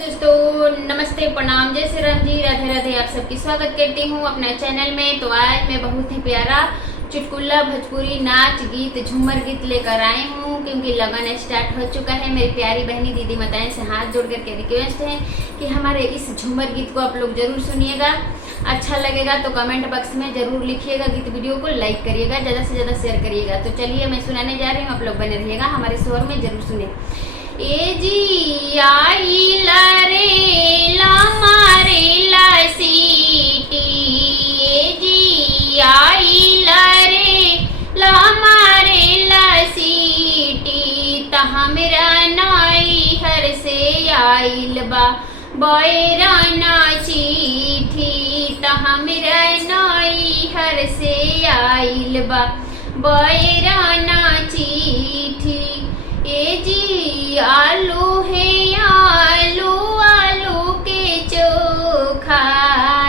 दोस्तों नमस्ते, प्रणाम, जय श्री राम जी, राधे राधे। आप सबकी स्वागत करती हूँ अपने चैनल में। तो आज मैं बहुत ही प्यारा चुटकुला भोजपुरी नाच गीत झूमर गीत लेकर आई हूँ, क्योंकि लगन स्टार्ट हो चुका है। मेरी प्यारी बहनी दीदी माताएं से हाथ जोड़ करके रिक्वेस्ट है कि हमारे इस झूमर गीत को आप लोग जरूर सुनिएगा। अच्छा लगेगा तो कमेंट बॉक्स में जरूर लिखिएगा, गीत वीडियो को लाइक करिएगा, ज़्यादा से ज़्यादा शेयर करिएगा। तो चलिए मैं सुनाने जा रही हूँ, आप लोग बने रहिएगा, हमारे शोर में जरूर सुने। ए जी आई ला रे ला मारे ला सीटी, ए जी आई ला रे ला मारे ला सीटी, त हमरा नाई हर से आइल बा बैरा ना चिट्ठी, त हमरा नाई हर से आइल बा बैरा ना चिट्ठी। ए जी आलू है आलू आलू के चोखा,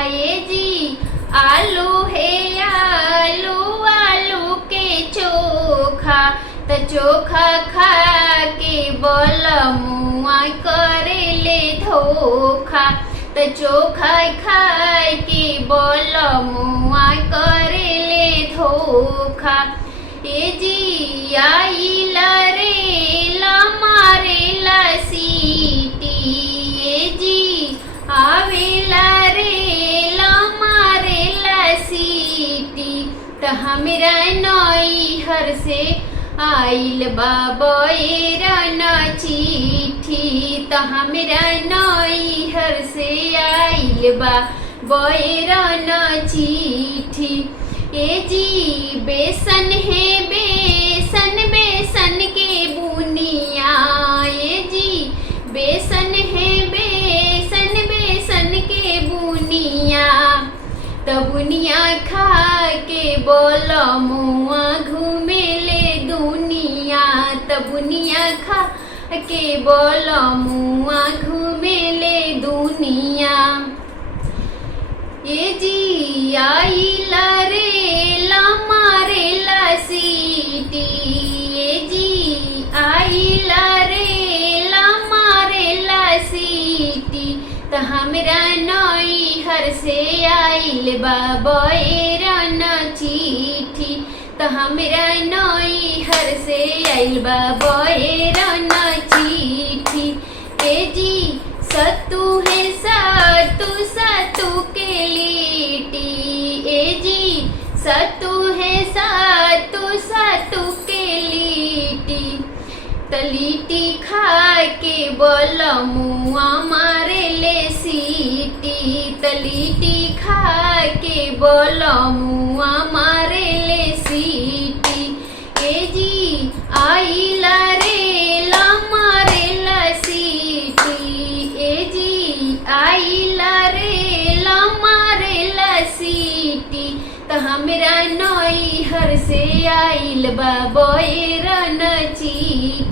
ए जी आलू है आलू आलू के चोखा, त चोखा खा के बोल मुआ करे ले धोखा, त चोखा खा के बोल मुआ करे ले धोखा। ए जी आई ला रे ला मारे ला सीटी, ए जी आवे ला रे ला मारे ला सीटी, त हमरा नई हर से आइल बा बैरा ना चिट्ठी, त हमरा नई हर से आइल बा बैरा ना चिट्ठी। ए जी बेसन है बेसन बेसन के बुनिया, ए जी बेसन है बेसन बेसन के बुनिया, त बुनिया खा के बोल मुआ घूमे ले दुनिया, त बुनिया खा के बोल मुआ घूमे ले दुनिया। ए जी आई ला रे ला मारे ला सीटी, ए जी आई ला रे ला मारे ला सीटी, त हमरा नई हर से आइल बा बैरा ना चिट्ठी, त हमरा नई हर से आइल बा बैरा ना चिट्ठी। ए जी सत्तू है सत्तू सत्तू के लीटी, ए जी सत्तू है सत्तू सत्तू के लीटी, त लीटी खा के बोल मुआ मारे ले सीटी, त लीटी खा के बोल मुआ मारे ले सीटी। ए जी आई ला रे ला मारे ला सीटी, ए जी आई ला रे ला मारे ला सीटी, त हमरा नई हर से आइल बा बैरा ना चिट्ठी।